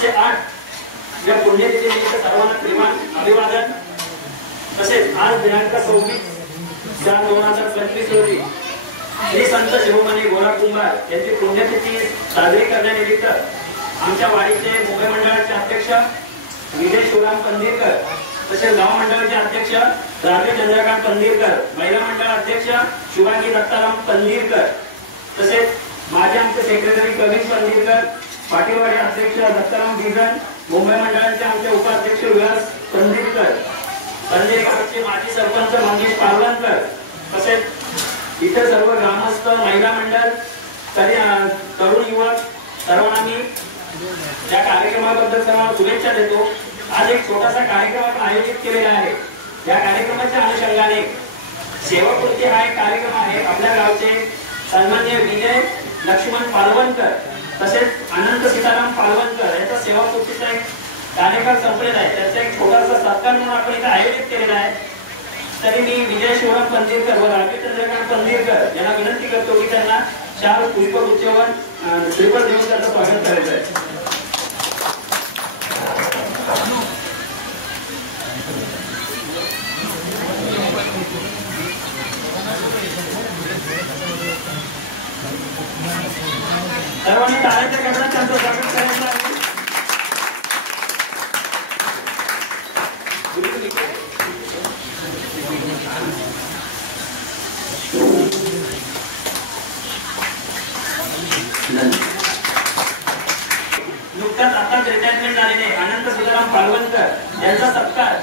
508 या पुण्यतिथीनिमित्त सर्वांना प्रेमान अभिवादन। तसेच आज दिनांक 26/4/2025 रोजी श्री संत शिरोमणी गोरा कुंभार यांची पुण्यतिथी साजरी करण्यानिमित्त आमच्या वाडीचे मुंबई मंडळाचे अध्यक्ष विजय शिवराम पंधीरकर, तसेच गाव मंडळाचे अध्यक्ष राजे चंद्रकांत पंधीरकर, महिला मंडळ अध्यक्ष शुभांगी दत्ताराम पंधीरकर, तसेच माझे आमचे सेक्रेटरी कविश पंधीरकर, पाटीलवाडी अध्यक्ष दत्ताराम बिगन, मुंबई मंडळाचे आमचे उपाध्यक्ष विलास पंधीरकर, पंधीरकरचे माजी सरपंच मंगेश पालवणकर, तसेच इतर सर्व ग्रामस्थ, महिला मंडळ, तरुण युवक सर्वांना मी या कार्यक्रमाबद्दल सर्वांना शुभेच्छा देतो। आज एक छोटासा कार्यक्रम आपण आयोजित केलेला आहे। या कार्यक्रमाच्या अनुषंगाने सेवापूर्ती हा एक कार्यक्रम आहे। आपल्या गावचे सन्माननीय विजय लक्ष्मण पालवणकर तसेच अनंत सीताराम पालवणकर यांचा सेवापूर्तीचा एक कार्यक्रम संपलेला आहे। त्याचा एक छोटासा सत्कार म्हणून आपण इथे आयोजित केलेला आहे। तरी मी विजय शिवराम पंधीरकर व राजे चंद्रकांत पंधीरकर यांना विनंती करतो की त्यांना 4 पुष्पगुच्छावर श्रीफळ देऊन त्यांचं स्वागत करायचं आहे। सर्वांनी टाळ्यांच्या गजरात त्यांचं स्वागत करायचं आहे। नुकताच आताच रिटायरमेंट झालेले अनंत सीताराम पालवणकर यांचा सत्कार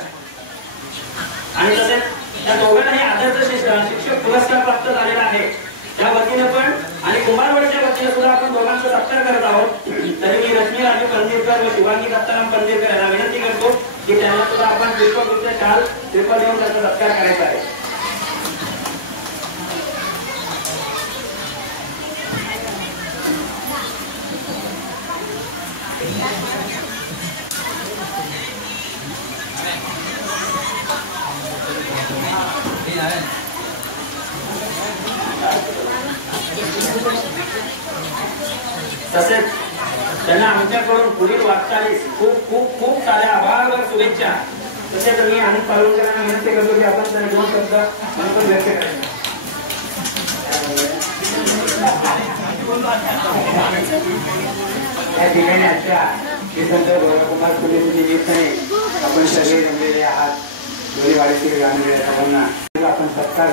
आणि तसेच त्या दोघांनाही आदर्श शिक्षक पुरस्कार प्राप्त झालेला आहे। त्या वतीने पण आणि कुंभारवाडीच्या वतीने सुद्धा आपण दोघांचा सत्कार करत आहोत। तरी मी रश्मी राजे पंधीरकर व शिवांगी दत्ताराम पंधीरकर यांना विनंती करतो की त्यांना सुद्धा आपण पुष्पगुच्छ शाल श्रीफळ देऊन त्यांचा सत्कार करायचा आहे। तसेच त्यांना आमच्याकडून पुढील वाटचालीस खूप खूप खूप साऱ्या आभार व शुभेच्छा। तसेच मी अनेक पालवणकरांना विनंती करतो की आपण त्यांना 2 शब्द मनपूर व्यक्त करायचे। या ठिकाणी आजच्या संत गोरा कुंभार पुण्यतिथीनिमित्ताने आपण सगळे जमलेले आहात। दोन्ही वाडीतील ग्रामीण सर्वांना आपण सत्कार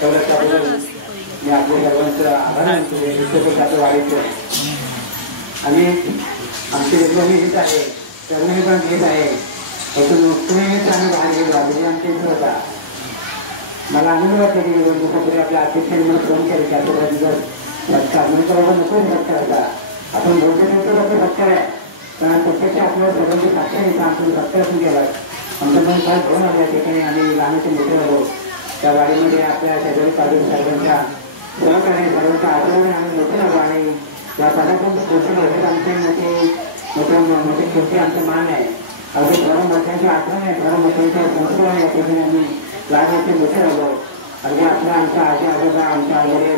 ठेवला त्याबद्दल मी आपल्या सर्वांचं आभार मानतो। आपल्या वाडीचं आणि आमची विद्वानी हित आहे, तरुणी पण घेत आहे। तुम्ही आम्ही बाहेर गेलो म्हणजे आमच्या इथं होता। मला आनंद वाटतो की 2 दिवसापूर्वी आपल्या अध्यक्षांनी मला फोन केले की आपल्या दिवस सत्कार नंतर बाबा नको सत्कार होता। आपण बोलतो नंतर आपलं सत्कार आहे, कारण प्रत्यक्ष आपल्याला सर्वांची साक्षर येतं आपण सत्कार पण केला। आमचं मन फार घेऊन आपल्या ठिकाणी आम्ही लहानाचे मोठे झालो। त्या वाडीमध्ये आपल्या शेजारी पाटील सर्वांच्या सहकार्याने सर्वांच्या आदराने आम्ही मोठे झालो आणि या पदापर्यंत पोहोचलो। हे आमचे मोठे शेवटी आमचा मान आहे। अगदी थोडं मोठ्यांची आठवण आहे, थोडं मोठ्यांच्या संस्काराने या ठिकाणी आम्ही लहानाचे मोठे झालो। अगदी आपल्या आमच्या आजी आजोबा आमच्या वगैरे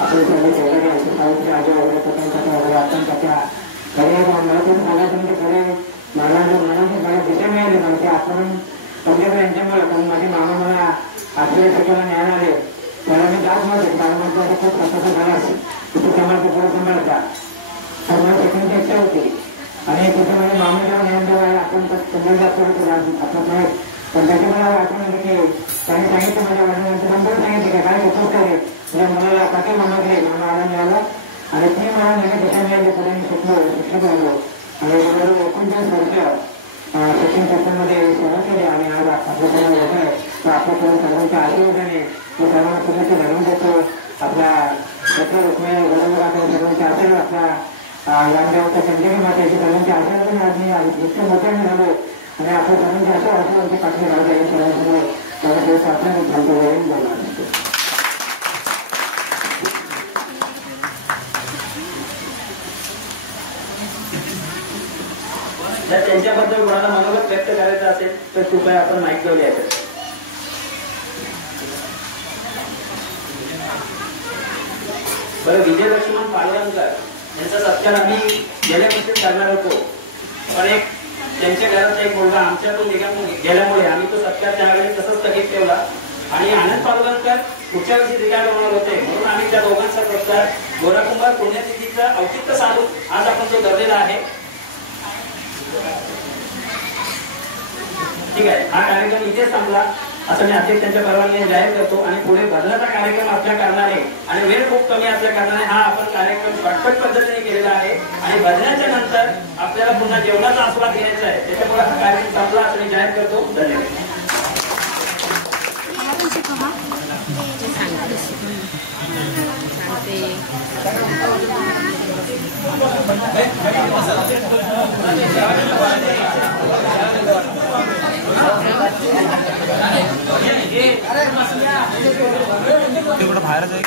आपले सगळे शेजारी आमचे सावित्री आजी वगैरे पतंग वगैरे आपण त्याच्या खरे मला तरी सांगायचं म्हणजे खरे मला दिशा मिळाली मला ते आपण पंजाब यांच्यामुळे। कारण माझे मामा मला आठव्या शिकायला न्यायला आले त्याला मी जात नव्हते, कारण माझा खूप कष्टाचा झाला असेल तिथे समाजचा पोर सांभाळता तर मला शिकण्याची इच्छा होती। आणि तिथे माझ्या मामा जेव्हा ज्ञान जेव्हा आपण पंजाब जातो आपलं पण त्याची मला वाटून होतं की त्यांनी सांगितलं माझ्या वडिलांचं नंबर सांगितले का काय कसं करे म्हणजे मला काकी मामाकडे मामा आला मिळाला आणि ते मला नेहमी दिशा मिळाली। पुढे मी शिक्षक झालो आणि जवळजवळ 39 वर्ष शिक्षण क्षेत्रामध्ये सेवा केली आणि आज आपल्याकडे होत आहे तर आपल्याकडे सर्वांच्या आशीर्वादाने मी सर्वांना पुण्याचे धरून देतो। आपल्या क्षेत्र रुक्मिणी गौरवराकडे सर्वांच्या आशीर्वाद आपल्या रामदेवच्या चंद्रगी मातेची सर्वांच्या आशीर्वादाने आज मी इतकं मोठ्याने झालो आणि आपल्या सर्वांच्या अशा आशीर्वादाची पाठी राहू जाईल सर्वांसमोर मला ते प्रार्थना सांगतो वरून बोलणार असतो। जर त्यांच्याबद्दल कोणाला मनोगत व्यक्त करायचं असेल तर कृपया आपण माईक घेऊन यायचं। बरं, विजय लक्ष्मण पालवणकर यांचा सत्कार आम्ही गेल्या वर्षी करणार होतो पण एक त्यांच्या घरात एक मुलगा आमच्यातून गेल्यामुळे आम्ही तो सत्कार त्यावेळी तसंच स्थगित ठेवला आणि आनंद पालवणकर पुढच्या वर्षी रिटायर होणार होते म्हणून आम्ही त्या दोघांचा सत्कार गोराकुंभार पुण्यतिथीचं औचित्य साधून आज आपण तो धरलेला आहे. ठीक आहे, हा कार्यक्रम इथेच संपला असं मी अध्यक्षांच्या परवानगीने जाहीर करतो आणि पुढे बदलाचा कार्यक्रम असल्या कारणाने आणि वेळ खूप कमी असल्या कारणाने हा आपण कार्यक्रम शॉर्टकट पद्धतीने केलेला आहे आणि बदल्याच्या नंतर आपल्याला पुन्हा जेवणाचा आस्वाद घ्यायचा आहे. त्याच्यामुळे हा कार्यक्रम संपला असं मी जाहीर करतो. धन्यवाद. बाहेर जाईल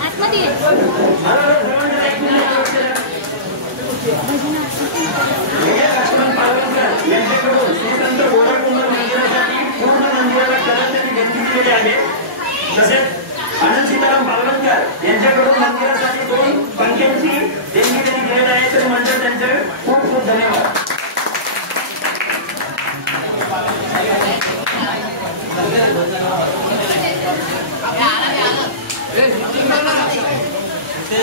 आतमध्ये तसेच आनंद सीताराम पालवणकर यांच्याकडून मंदिरासाठी 2 पंख्यांची देणगी त्यांनी दिलेली आहे तर मंडळ त्यांचे खूप खूप धन्यवाद. ते